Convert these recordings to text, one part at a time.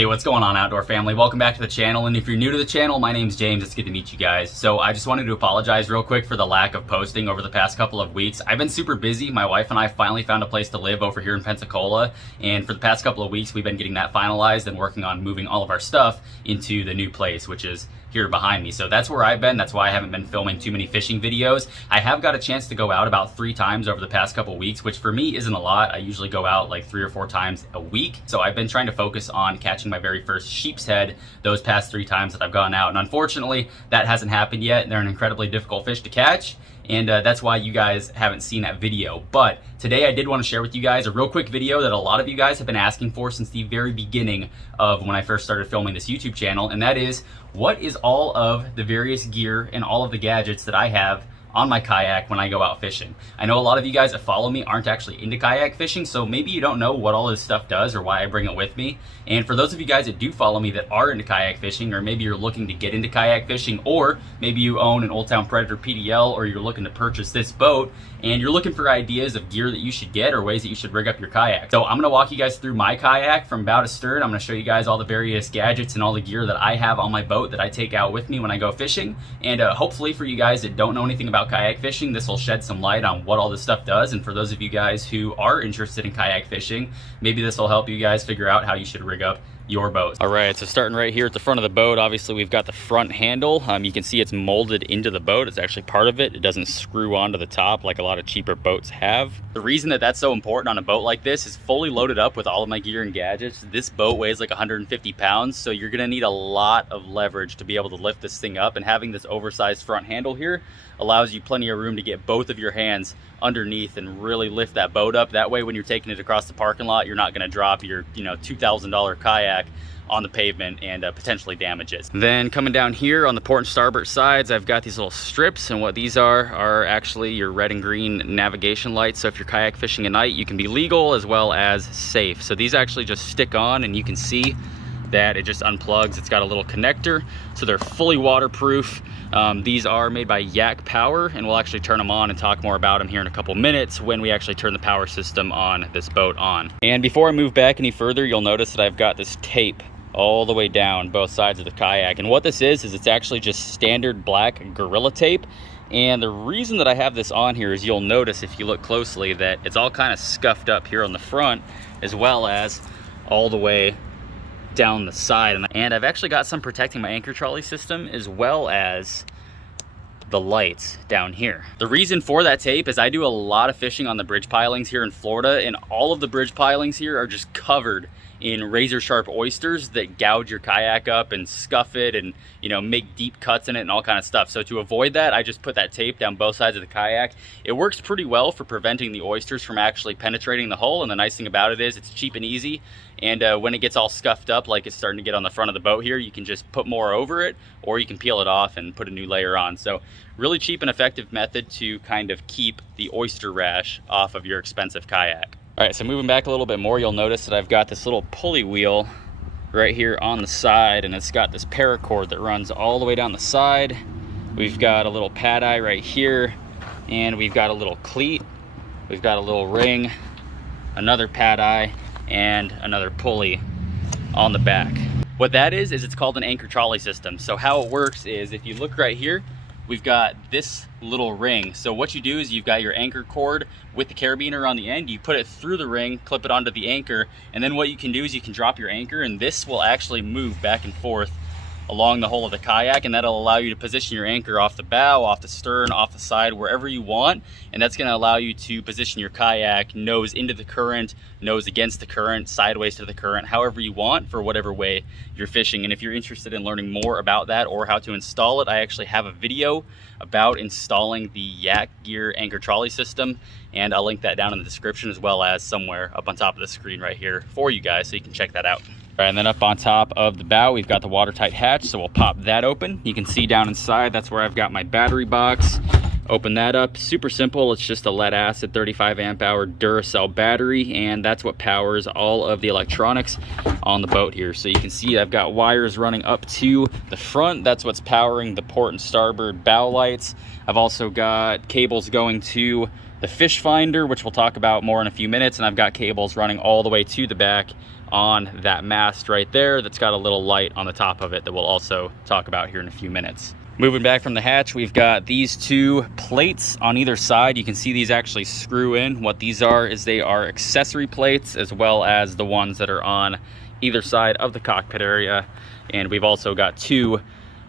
Hey, what's going on, outdoor family? Welcome back to the channel, and if you're new to the channel, my name's James. It's good to meet you guys. So I just wanted to apologize real quick for the lack of posting over the past couple of weeks. I've been super busy. My wife and I finally found a place to live over here in Pensacola, and for the past couple of weeks, we've been getting that finalized and working on moving all of our stuff into the new place, which is here behind me. So that's where I've been. That's why I haven't been filming too many fishing videos. I have got a chance to go out about 3 times over the past couple weeks, which for me isn't a lot. I usually go out like 3 or 4 times a week. So I've been trying to focus on catching my very first sheep's head those past 3 times that I've gone out. And unfortunately, that hasn't happened yet. They're an incredibly difficult fish to catch. And that's why you guys haven't seen that video. But today I did want to share with you guys a real quick video that a lot of you guys have been asking for since the very beginning of when I first started filming this YouTube channel. And that is, what is all of the various gear and all of the gadgets that I have on my kayak when I go out fishing? I know a lot of you guys that follow me aren't actually into kayak fishing, so maybe you don't know what all this stuff does or why I bring it with me. And for those of you guys that do follow me that are into kayak fishing, or maybe you're looking to get into kayak fishing, or maybe you own an old Town Predator PDL, or you're looking to purchase this boat and you're looking for ideas of gear that you should get or ways that you should rig up your kayak. So I'm gonna walk you guys through my kayak from bow to stern. I'm gonna show you guys all the various gadgets and all the gear that I have on my boat that I take out with me when I go fishing. And hopefully for you guys that don't know anything about kayak fishing, this will shed some light on what all this stuff does. And for those of you guys who are interested in kayak fishing, maybe this will help you guys figure out how you should rig up your boat. All right, so starting right here at the front of the boat, obviously we've got the front handle. You can see it's molded into the boat. It's actually part of it. It doesn't screw onto the top like a lot of cheaper boats have. The reason that that's so important on a boat like this is fully loaded up with all of my gear and gadgets. This boat weighs like 150 pounds, so you're gonna need a lot of leverage to be able to lift this thing up, and having this oversized front handle here allows you plenty of room to get both of your hands underneath and really lift that boat up. That way when you're taking it across the parking lot, you're not gonna drop your $2,000 kayak on the pavement and potentially damage it. Then coming down here on the port and starboard sides, I've got these little strips, and what these are actually your red and green navigation lights. So if you're kayak fishing at night, you can be legal as well as safe. So these actually just stick on, and you can see that it just unplugs. It's got a little connector, so they're fully waterproof. These are made by Yak Power, and we'll actually turn them on and talk more about them here in a couple minutes when we actually turn the power system on this boat on. And before I move back any further, you'll notice that I've got this tape all the way down both sides of the kayak. And what this is it's actually just standard black Gorilla tape. And the reason that I have this on here is you'll notice if you look closely that it's all kind of scuffed up here on the front as well as all the way down the side. And I've actually got some protecting my anchor trolley system as well as the lights down here. The reason for that tape is I do a lot of fishing on the bridge pilings here in Florida, and all of the bridge pilings here are just covered in razor sharp oysters that gouge your kayak up and scuff it and make deep cuts in it and all kind of stuff. So to avoid that, I just put that tape down both sides of the kayak. It works pretty well for preventing the oysters from actually penetrating the hull, and the nice thing about it is it's cheap and easy. And when it gets all scuffed up like it's starting to get on the front of the boat here, you can just put more over it, or you can peel it off and put a new layer on. So really cheap and effective method to kind of keep the oyster rash off of your expensive kayak. All right, so moving back a little bit more, you'll notice that I've got this little pulley wheel right here on the side, and it's got this paracord that runs all the way down the side. We've got a little pad eye right here, and we've got a little cleat. We've got a little ring, another pad eye, and another pulley on the back. What that is it's called an anchor trolley system. So how it works is, if you look right here, we've got this little ring. So what you do is you've got your anchor cord with the carabiner on the end. You put it through the ring, clip it onto the anchor, and then what you can do is you can drop your anchor, and this will actually move back and forth along the hull of the kayak, and that'll allow you to position your anchor off the bow, off the stern, off the side, wherever you want. And that's going to allow you to position your kayak nose into the current, nose against the current, sideways to the current, however you want, for whatever way you're fishing. And if you're interested in learning more about that or how to install it, I actually have a video about installing the Yak Gear anchor trolley system, and I'll link that down in the description as well as somewhere up on top of the screen right here for you guys, so you can check that out. All right, and then up on top of the bow, we've got the watertight hatch, so we'll pop that open. You can see down inside, that's where I've got my battery box. Open that up, super simple. It's just a lead acid 35 amp hour Duracell battery, and that's what powers all of the electronics on the boat here. So you can see I've got wires running up to the front. That's what's powering the port and starboard bow lights. I've also got cables going to the fish finder, which we'll talk about more in a few minutes, and I've got cables running all the way to the back on that mast right there that's got a little light on the top of it that we'll also talk about here in a few minutes. Moving back from the hatch, we've got these two plates on either side. You can see these actually screw in. What these are is they are accessory plates, as well as the ones that are on either side of the cockpit area. And we've also got two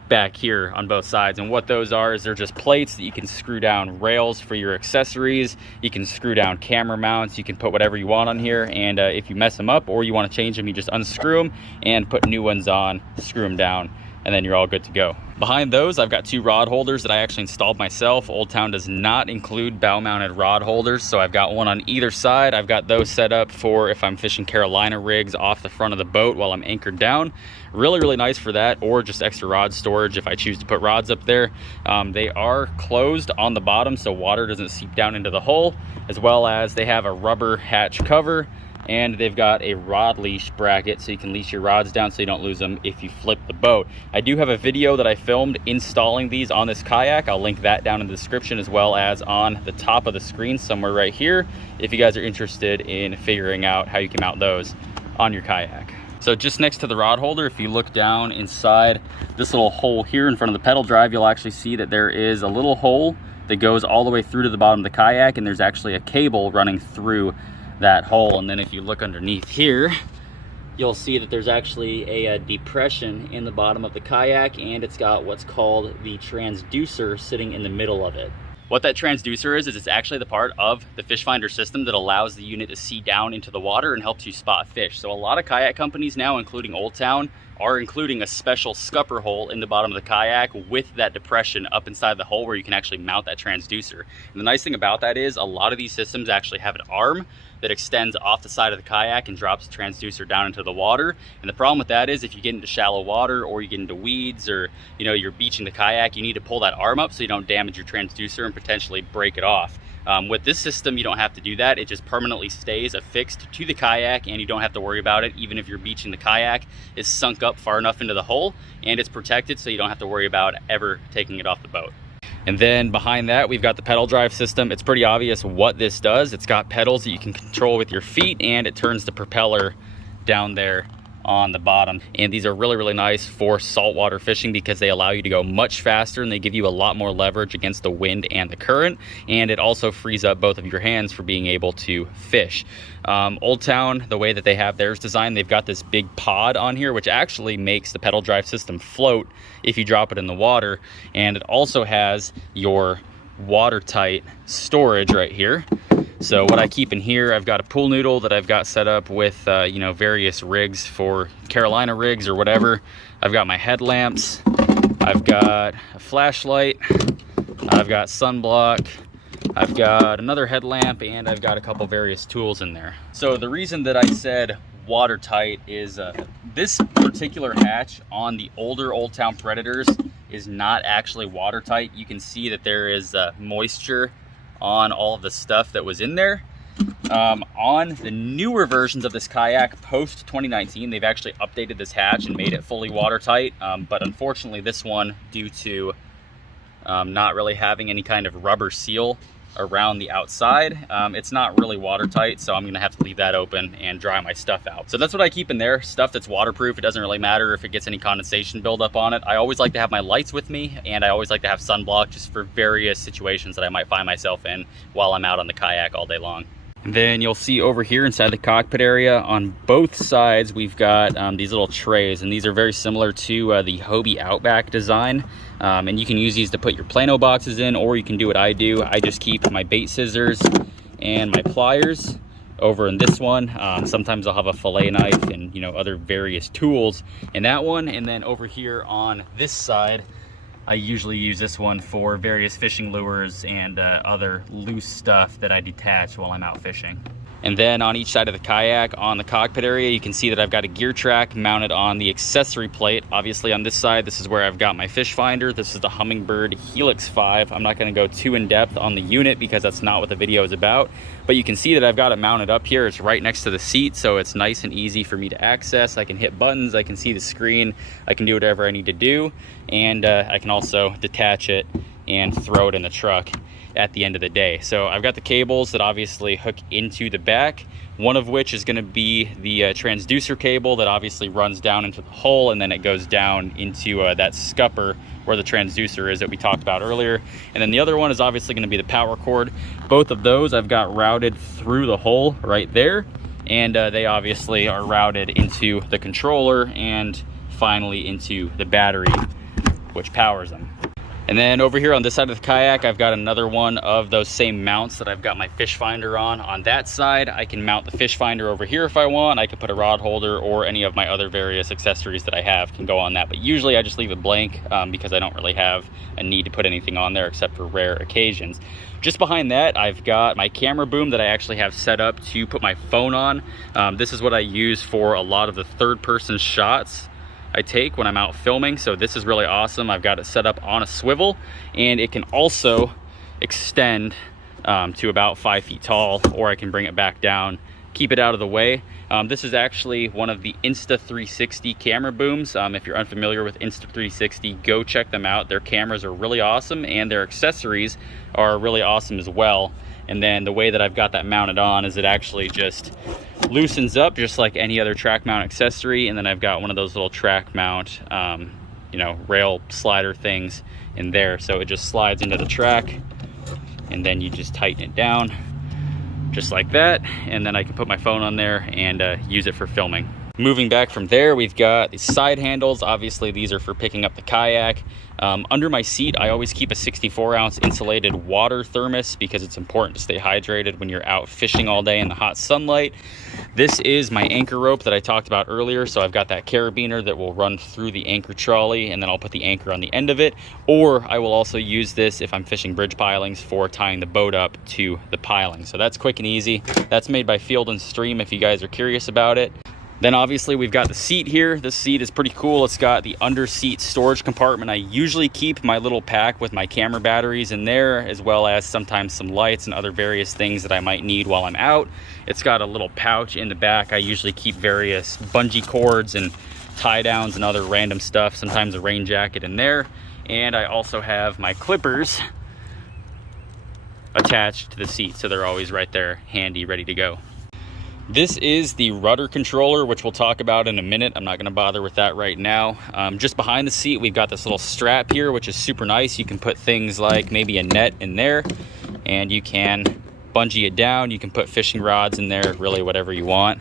back here on both sides, and what those are is they're just plates that you can screw down rails for your accessories. You can screw down camera mounts, you can put whatever you want on here, and if you mess them up or you want to change them, you just unscrew them and put new ones on, screw them down, and then you're all good to go. Behind those, I've got two rod holders that I actually installed myself. Old Town does not include bow mounted rod holders, so I've got one on either side. I've got those set up for if I'm fishing Carolina rigs off the front of the boat while I'm anchored down. Really nice for that, or just extra rod storage if I choose to put rods up there. They are closed on the bottom so water doesn't seep down into the hull, as well as they have a rubber hatch cover, and they've got a rod leash bracket so you can leash your rods down so you don't lose them if you flip the boat. I do have a video that I filmed installing these on this kayak. I'll link that down in the description, as well as on the top of the screen somewhere right here, if you guys are interested in figuring out how you can mount those on your kayak. So just next to the rod holder, if you look down inside this little hole here in front of the pedal drive, you'll actually see that there is a little hole that goes all the way through to the bottom of the kayak, and there's actually a cable running through that hole. And then if you look underneath here, you'll see that there's actually a depression in the bottom of the kayak, and it's got what's called the transducer sitting in the middle of it. What that transducer is it's actually the part of the fish finder system that allows the unit to see down into the water and helps you spot fish. So a lot of kayak companies now, including Old Town, are including a special scupper hole in the bottom of the kayak with that depression up inside the hole where you can actually mount that transducer. And the nice thing about that is a lot of these systems actually have an arm that extends off the side of the kayak and drops the transducer down into the water. And the problem with that is if you get into shallow water or you get into weeds, or you're beaching the kayak, you need to pull that arm up so you don't damage your transducer and potentially break it off. With this system, you don't have to do that. It just permanently stays affixed to the kayak, and you don't have to worry about it. Even if you're beaching, the kayak is sunk up far enough into the hull, and it's protected, so you don't have to worry about ever taking it off the boat. And then behind that, we've got the pedal drive system. It's pretty obvious what this does. It's got pedals that you can control with your feet, and it turns the propeller down there on the bottom. And these are really nice for saltwater fishing because they allow you to go much faster, and they give you a lot more leverage against the wind and the current, and it also frees up both of your hands for being able to fish. Old Town, the way that they have theirs designed, they've got this big pod on here which actually makes the pedal drive system float if you drop it in the water, and it also has your watertight storage right here. So what I keep in here, I've got a pool noodle that I've got set up with various rigs for Carolina rigs or whatever. I've got my headlamps, I've got a flashlight, I've got sunblock, I've got another headlamp, and I've got a couple various tools in there. So the reason that I said watertight is this particular hatch on the older Old Town Predators is not actually watertight. You can see that there is moisture on all of the stuff that was in there. On the newer versions of this kayak post 2019, they've actually updated this hatch and made it fully watertight, but unfortunately this one, due to not really having any kind of rubber seal around the outside, it's not really watertight, so I'm gonna have to leave that open and dry my stuff out. So that's what I keep in there, stuff that's waterproof. It doesn't really matter if it gets any condensation buildup on it. I always like to have my lights with me, and I always like to have sunblock just for various situations that I might find myself in while I'm out on the kayak all day long. And then you'll see over here inside the cockpit area on both sides, we've got these little trays, and these are very similar to the Hobie Outback design. And you can use these to put your Plano boxes in, or you can do what I do. I just keep my bait scissors and my pliers over in this one. Sometimes I'll have a fillet knife and other various tools in that one. And then over here on this side, I usually use this one for various fishing lures and other loose stuff that I detach while I'm out fishing. And then on each side of the kayak, on the cockpit area, you can see that I've got a gear track mounted on the accessory plate. Obviously on this side, this is where I've got my fish finder. This is the Humminbird Helix 5. I'm not going to go too in depth on the unit because that's not what the video is about. But you can see that I've got it mounted up here. It's right next to the seat, so it's nice and easy for me to access. I can hit buttons, I can see the screen, I can do whatever I need to do. And I can also detach it and throw it in the truck. at the end of the day. So I've got the cables that obviously hook into the back, one of which is going to be the transducer cable that obviously runs down into the hull, and then it goes down into that scupper where the transducer is that we talked about earlier. And then the other one is obviously going to be the power cord. Both of those I've got routed through the hole right there, and they obviously are routed into the controller and finally into the battery which powers them. And then over here on this side of the kayak, I've got another one of those same mounts that I've got my fish finder on. On that side, I can mount the fish finder over here if I want. I can put a rod holder, or any of my other various accessories that I have can go on that. But usually I just leave it blank because I don't really have a need to put anything on there except for rare occasions. Just behind that, I've got my camera boom that I actually have set up to put my phone on. This is what I use for a lot of the third-person shots I take when I'm out filming, so this is really awesome. I've got it set up on a swivel, and it can also extend to about 5 feet tall, or I can bring it back down, keep it out of the way. This is actually one of the Insta360 camera booms. If you're unfamiliar with Insta360, go check them out. Their cameras are really awesome, and their accessories are really awesome as well. And then the way that I've got that mounted on is it actually just loosens up just like any other track mount accessory. And then I've got one of those little track mount, you know, rail slider things in there. So it just slides into the track, and then you just tighten it down just like that. And then I can put my phone on there and use it for filming. Moving back from there, we've got the side handles. Obviously, these are for picking up the kayak. Under my seat, I always keep a 64-ounce insulated water thermos because it's important to stay hydrated when you're out fishing all day in the hot sunlight. This is my anchor rope that I talked about earlier. So I've got that carabiner that will run through the anchor trolley, and then I'll put the anchor on the end of it. Or I will also use this if I'm fishing bridge pilings for tying the boat up to the piling. So that's quick and easy. That's made by Field & Stream if you guys are curious about it. Then obviously we've got the seat here. This seat is pretty cool. It's got the under seat storage compartment. I usually keep my little pack with my camera batteries in there, as well as sometimes some lights and other various things that I might need while I'm out. It's got a little pouch in the back. I usually keep various bungee cords and tie downs and other random stuff, sometimes a rain jacket in there. And I also have my clippers attached to the seat, so they're always right there handy, ready to go. This is the rudder controller, which we'll talk about in a minute. I'm not going to bother with that right now. Just behind the seat, we've got this little strap here, which is super nice. You can put things like maybe a net in there, and you can bungee it down. You can put fishing rods in there, really whatever you want.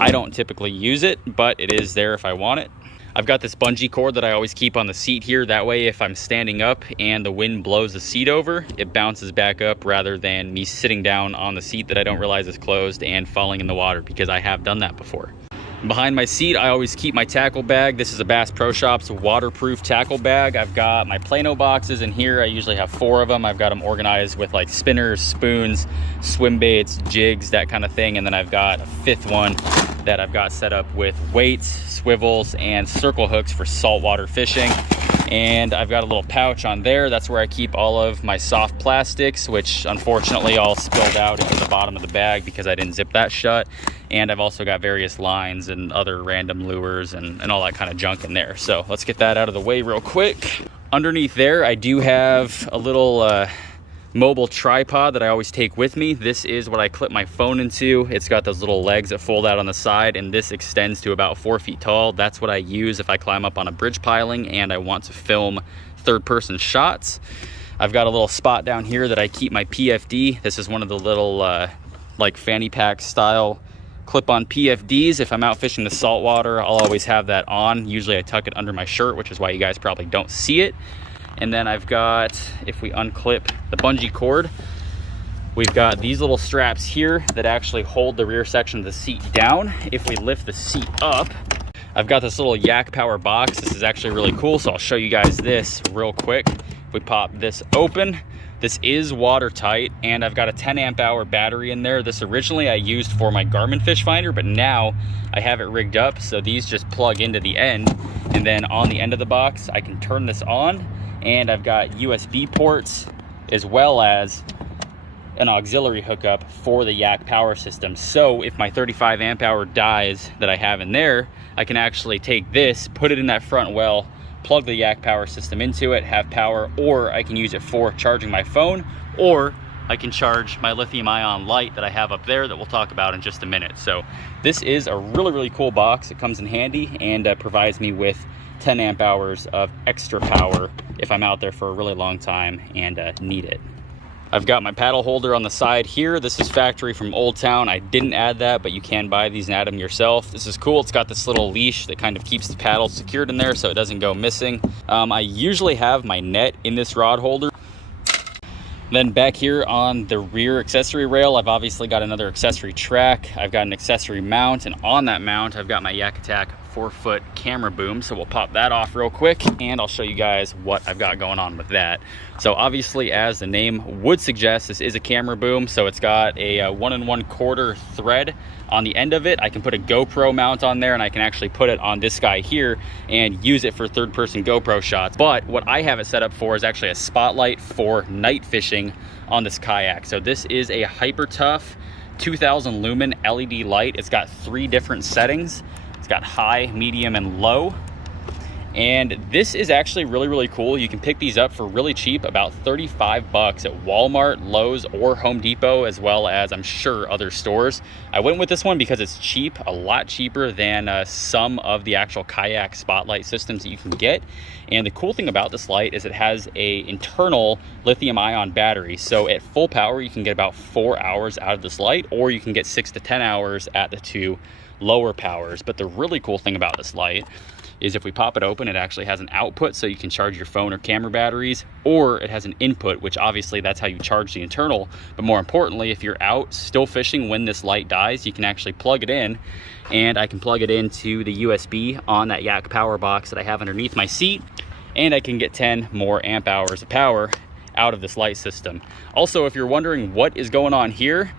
I don't typically use it, but it is there if I want it. I've got this bungee cord that I always keep on the seat here. That way, if I'm standing up and the wind blows the seat over, it bounces back up rather than me sitting down on the seat that I don't realize is closed and falling in the water, because I have done that before. Behind my seat, I always keep my tackle bag. This is a Bass Pro Shops waterproof tackle bag. I've got my Plano boxes in here. I usually have 4 of them. I've got them organized with like spinners, spoons, swim baits, jigs, that kind of thing. And then I've got a 5th one that I've got set up with weights, swivels, and circle hooks for saltwater fishing. And I've got a little pouch on there. That's where I keep all of my soft plastics, which unfortunately all spilled out into the bottom of the bag because I didn't zip that shut. And I've also got various lines and other random lures and all that kind of junk in there. So let's get that out of the way real quick. Underneath there, I do have a little mobile tripod that I always take with me. This is what I clip my phone into. It's got those little legs that fold out on the side, and this extends to about 4 feet tall. That's what I use if I climb up on a bridge piling and I want to film third-person shots. I've got a little spot down here that I keep my PFD. This is one of the little like fanny pack style clip-on PFDs. If I'm out fishing the saltwater, I'll always have that on. Usually I tuck it under my shirt, which is why you guys probably don't see it. And then I've got, if we unclip the bungee cord, we've got these little straps here that actually hold the rear section of the seat down. If we lift the seat up, I've got this little Yak Power box. This is actually really cool, so I'll show you guys this real quick. If we pop this open, this is watertight, and I've got a 10 amp hour battery in there. This originally I used for my Garmin fish finder, but now I have it rigged up so these just plug into the end, and then on the end of the box I can turn this on, and I've got USB ports as well as an auxiliary hookup for the Yak power system. So if my 35 amp hour dies that I have in there, I can actually take this, put it in that front well, plug the yak power system into it, have power, or I can use it for charging my phone, or I can charge my lithium ion light that I have up there that we'll talk about in just a minute. So this is a really, really cool box. It comes in handy and provides me with 10 amp hours of extra power if I'm out there for a really long time and need it. I've got my paddle holder on the side here. This is factory from Old Town. I didn't add that, but you can buy these and add them yourself. This is cool. It's got this little leash that kind of keeps the paddle secured in there so it doesn't go missing. I usually have my net in this rod holder. Then back here on the rear accessory rail, I've obviously got another accessory track. I've got an accessory mount, and on that mount, I've got my Yak Attack 4-foot camera boom. So we'll pop that off real quick, and I'll show you guys what I've got going on with that. So obviously, as the name would suggest, this is a camera boom. So it's got a 1 1/4 thread on the end of it. I can put a GoPro mount on there, and I can actually put it on this guy here and use it for third-person GoPro shots. But what I have it set up for is actually a spotlight for night fishing on this kayak. So this is a Hyper Tough 2000 lumen LED light. It's got 3 different settings. It's got high, medium, and low. And this is actually really, really cool. You can pick these up for really cheap, about 35 bucks at Walmart, Lowe's, or Home Depot, as well as I'm sure other stores. I went with this one because it's cheap, a lot cheaper than some of the actual kayak spotlight systems that you can get. And the cool thing about this light is it has a internal lithium ion battery. So at full power, you can get about 4 hours out of this light, or you can get 6 to 10 hours at the 2 lower powers. But the really cool thing about this light is if we pop it open, it actually has an output so you can charge your phone or camera batteries, or it has an input, which obviously that's how you charge the internal. But more importantly, if you're out still fishing when this light dies, you can actually plug it in, and I can plug it into the USB on that Yak power box that I have underneath my seat, and I can get 10 more amp hours of power out of this light system. Also, if you're wondering what is going on here,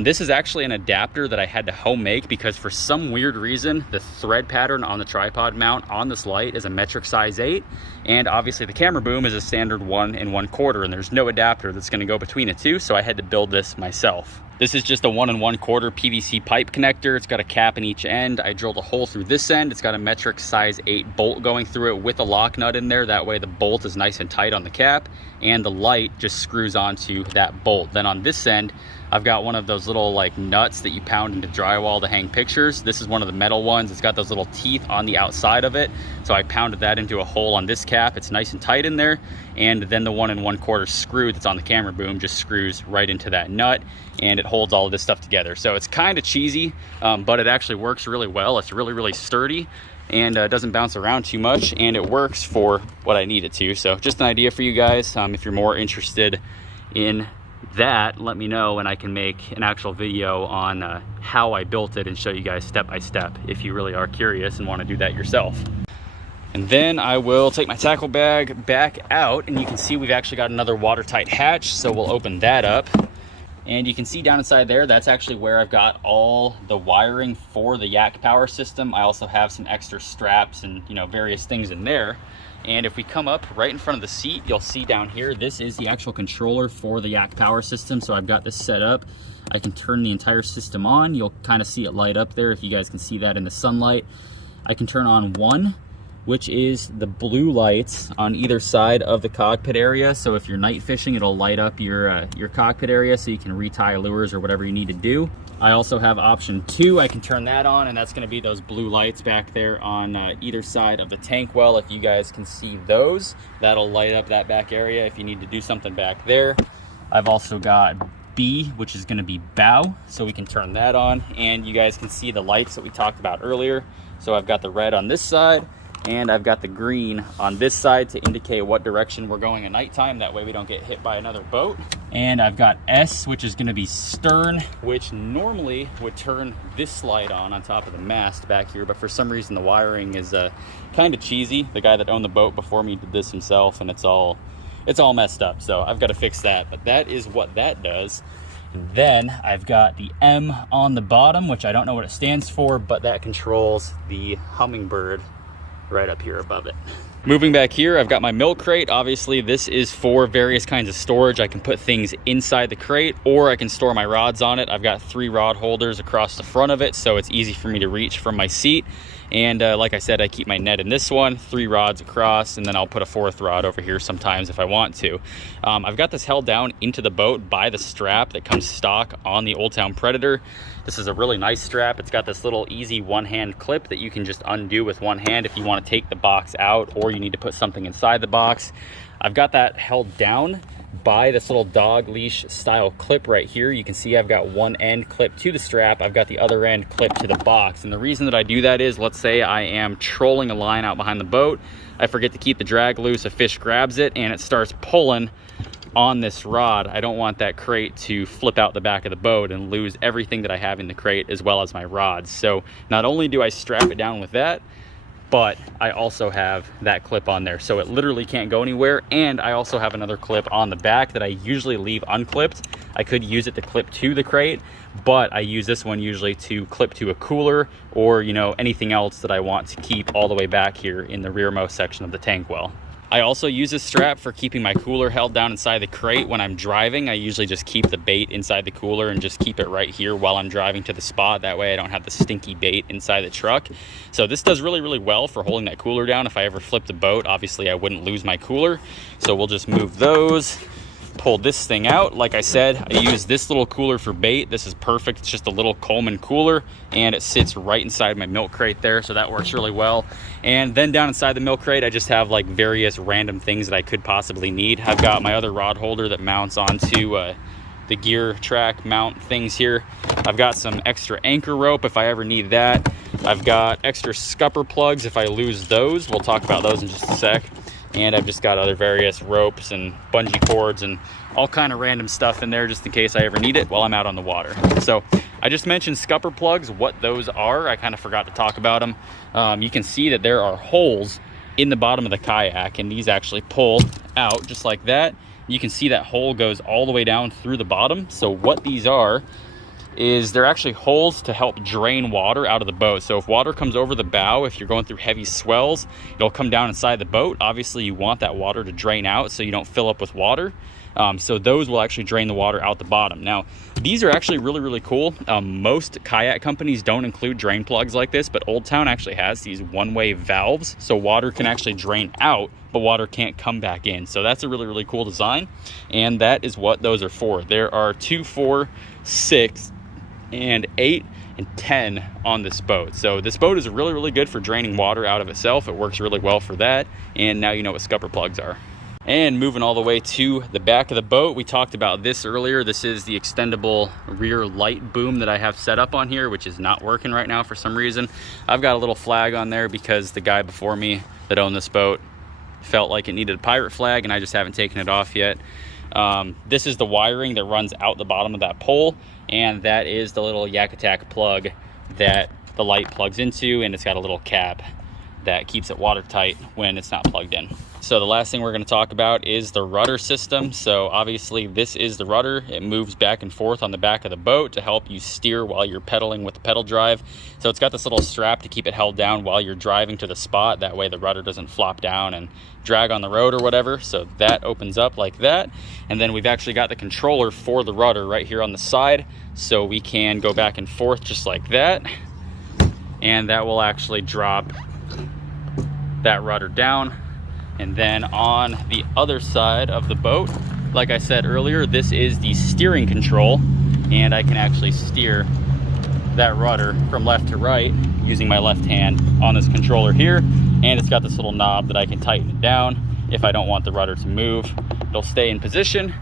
this is actually an adapter that I had to home make because for some weird reason, the thread pattern on the tripod mount on this light is a metric size 8. And obviously the camera boom is a standard 1 1/4, and there's no adapter that's gonna go between the two. So I had to build this myself. This is just a 1 1/4 PVC pipe connector. It's got a cap in each end. I drilled a hole through this end. It's got a metric size 8 bolt going through it with a lock nut in there. That way the bolt is nice and tight on the cap, and the light just screws onto that bolt. Then on this end, I've got one of those little like nuts that you pound into drywall to hang pictures. This is one of the metal ones. It's got those little teeth on the outside of it. So I pounded that into a hole on this cap. It's nice and tight in there. And then the 1 1/4 screw that's on the camera boom just screws right into that nut, and it holds all of this stuff together. So it's kind of cheesy, but it actually works really well. It's really, really sturdy, and doesn't bounce around too much, and it works for what I need it to. So just an idea for you guys. If you're more interested in that, let me know, and I can make an actual video on how I built it and show you guys step by step if you really are curious and want to do that yourself. And then I will take my tackle bag back out, and you can see we've actually got another watertight hatch, so we'll open that up. And you can see down inside there, that's actually where I've got all the wiring for the Yak power system. I also have some extra straps and various things in there. And if we come up right in front of the seat, you'll see down here, this is the actual controller for the Yak power system. So I've got this set up. I can turn the entire system on. You'll kind of see it light up there if you guys can see that in the sunlight. I can turn on one, which is the blue lights on either side of the cockpit area. So if you're night fishing, it'll light up your cockpit area so you can retie lures or whatever you need to do. I also have option 2. I can turn that on, and that's gonna be those blue lights back there on either side of the tank well. If you guys can see those, that'll light up that back area if you need to do something back there. I've also got B, which is gonna be bow, so we can turn that on, and you guys can see the lights that we talked about earlier. So I've got the red on this side, and I've got the green on this side to indicate what direction we're going at nighttime. That way we don't get hit by another boat. And I've got S, which is gonna be stern, which normally would turn this light on top of the mast back here, but for some reason the wiring is kind of cheesy. The guy that owned the boat before me did this himself, and it's all messed up. So I've got to fix that, but that is what that does. And then I've got the M on the bottom, which I don't know what it stands for, but that controls the hummingbird right up here above it. Moving back here, I've got my milk crate. Obviously, this is for various kinds of storage. I can put things inside the crate, or I can store my rods on it. I've got 3 rod holders across the front of it, so it's easy for me to reach from my seat. And like I said, I keep my net in this one, 3 rods across, and then I'll put a 4th rod over here sometimes if I want to. I've got this held down into the boat by the strap that comes stock on the Old Town Predator. This is a really nice strap. It's got this little easy one-hand clip that you can just undo with one hand if you want to take the box out or you need to put something inside the box. I've got that held down by this little dog leash style clip right here. You can see I've got one end clipped to the strap. I've got the other end clipped to the box. And the reason that I do that is, let's say I am trolling a line out behind the boat. I forget to keep the drag loose, a fish grabs it and it starts pulling on this rod. I don't want that crate to flip out the back of the boat and lose everything that I have in the crate as well as my rods. So not only do I strap it down with that, but I also have that clip on there, so it literally can't go anywhere. And I also have another clip on the back that I usually leave unclipped. I could use it to clip to the crate, but I use this one usually to clip to a cooler or, you know, anything else that I want to keep all the way back here in the rearmost section of the tank well. I also use this strap for keeping my cooler held down inside the crate when I'm driving. I usually just keep the bait inside the cooler and just keep it right here while I'm driving to the spot. That way I don't have the stinky bait inside the truck. So this does really, really well for holding that cooler down. If I ever flip the boat, obviously I wouldn't lose my cooler. So we'll just move those, pull this thing out. Like I said, I use this little cooler for bait. This is perfect. It's just a little Coleman cooler and it sits right inside my milk crate there, so that works really well. And then down inside the milk crate, I just have like various random things that I could possibly need. I've got my other rod holder that mounts onto the gear track mount things here. I've got some extra anchor rope if I ever need that. I've got extra scupper plugs if I lose those. We'll talk about those in just a sec. And I've just got other various ropes and bungee cords and all kind of random stuff in there just in case I ever need it while I'm out on the water. So I just mentioned scupper plugs, what those are. I kind of forgot to talk about them. You can see that there are holes in the bottom of the kayak, and these actually pull out just like that. You can see that hole goes all the way down through the bottom. So what these are is they're actually holes to help drain water out of the boat. So if water comes over the bow, if you're going through heavy swells, it'll come down inside the boat. Obviously you want that water to drain out so you don't fill up with water. So those will actually drain the water out the bottom. Now, these are actually really, really cool. Most kayak companies don't include drain plugs like this, but Old Town actually has these one-way valves. So water can actually drain out, but water can't come back in. So that's a really, really cool design. And that is what those are for. There are 2, 4, 6, and 8 and 10 on this boat. So this boat is really, really good for draining water out of itself. It works really well for that. And now you know what scupper plugs are. And moving all the way to the back of the boat, we talked about this earlier. This is the extendable rear light boom that I have set up on here, which is not working right now for some reason. I've got a little flag on there because the guy before me that owned this boat felt like it needed a pirate flag, and I just haven't taken it off yet. This is the wiring that runs out the bottom of that pole, and that is the little Yak Attack plug that the light plugs into, and it's got a little cap that keeps it watertight when it's not plugged in. So the last thing we're going to talk about is the rudder system. So obviously this is the rudder. It moves back and forth on the back of the boat to help you steer while you're pedaling with the pedal drive. So it's got this little strap to keep it held down while you're driving to the spot. That way the rudder doesn't flop down and drag on the road or whatever. So that opens up like that. And then we've actually got the controller for the rudder right here on the side. So we can go back and forth just like that. And that will actually drop that rudder down. And then on the other side of the boat, like I said earlier, this is the steering control, and I can actually steer that rudder from left to right using my left hand on this controller here. And it's got this little knob that I can tighten it down if I don't want the rudder to move. It'll stay in position,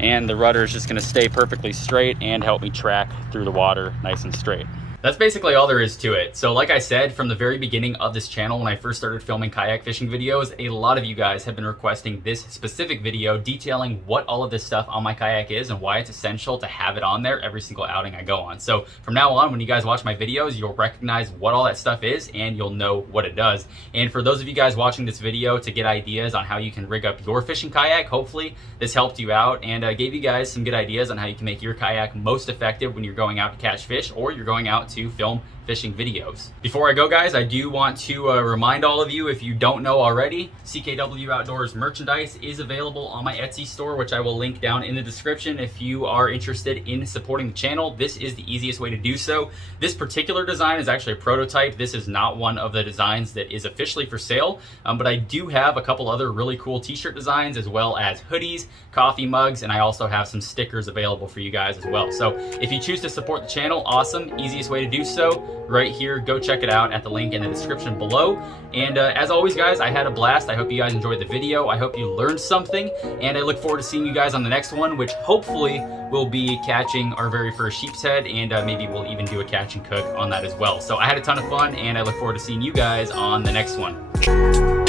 and the rudder is just going to stay perfectly straight and help me track through the water nice and straight. That's basically all there is to it. So like I said, from the very beginning of this channel, when I first started filming kayak fishing videos, a lot of you guys have been requesting this specific video detailing what all of this stuff on my kayak is and why it's essential to have it on there every single outing I go on. So from now on, when you guys watch my videos, you'll recognize what all that stuff is and you'll know what it does. And for those of you guys watching this video to get ideas on how you can rig up your fishing kayak, hopefully this helped you out and gave you guys some good ideas on how you can make your kayak most effective when you're going out to catch fish or you're going out to film fishing videos. Before I go, guys, I do want to remind all of you, if you don't know already, CKW Outdoors merchandise is available on my Etsy store, which I will link down in the description. If you are interested in supporting the channel, this is the easiest way to do so. This particular design is actually a prototype. This is not one of the designs that is officially for sale, but I do have a couple other really cool t-shirt designs, as well as hoodies, coffee mugs, and I also have some stickers available for you guys as well. So if you choose to support the channel, awesome. Easiest way to do so, right here. Go check it out at the link in the description below. And as always, guys, I had a blast. I hope you guys enjoyed the video. I hope you learned something, and I look forward to seeing you guys on the next one, which hopefully will be catching our very first sheep's head, and maybe we'll even do a catch and cook on that as well. So I had a ton of fun, and I look forward to seeing you guys on the next one.